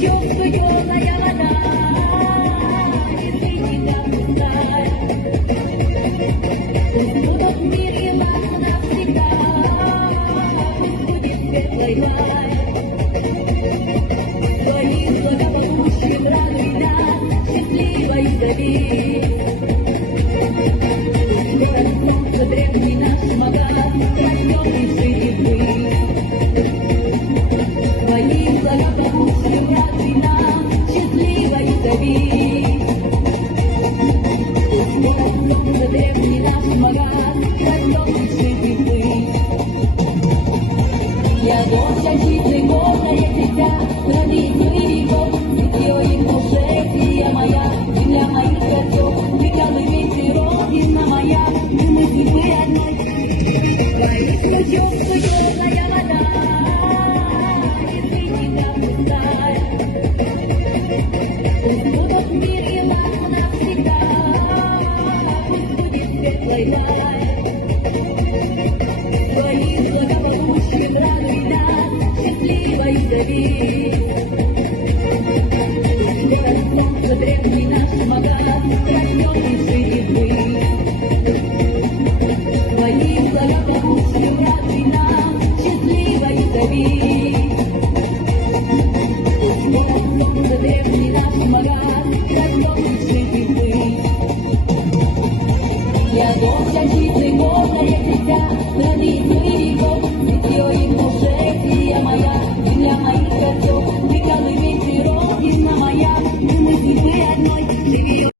Ждем студеная вода, и жизнь так пустая. Пусть будут в мире нас навсегда, пусть будет светлый май. Твоим благополучием радуй нас, счастливой зови. Город солнца древний наш магаз, рожденный жить и быть. Твоим благополучием радуй нас, счастливой зови. Город солнца древний наш магаз, рожденный жить и быть. Я дочь отчизны, гордое дитя, традиции веков, житье и пушетия моя, земля моих отцов, векалы ветер, родина моя, и мы цветы одной. Твоих ключов студеная вода, и жизнь так пустая. Пусть будут в мире нас навсегда, пусть будет светлый май. Твоим благополучием радуй нас, счастливой зови. Город солнца древний наш магаз, рожденный жить и быть. Твоим благополучием радуй нас, счастливой зови. Город солнца древний наш магаз, рожденный жить и быть. Я дочь отчизны, гордое дитя, традиции веков, житье и пушетия моя, земля моих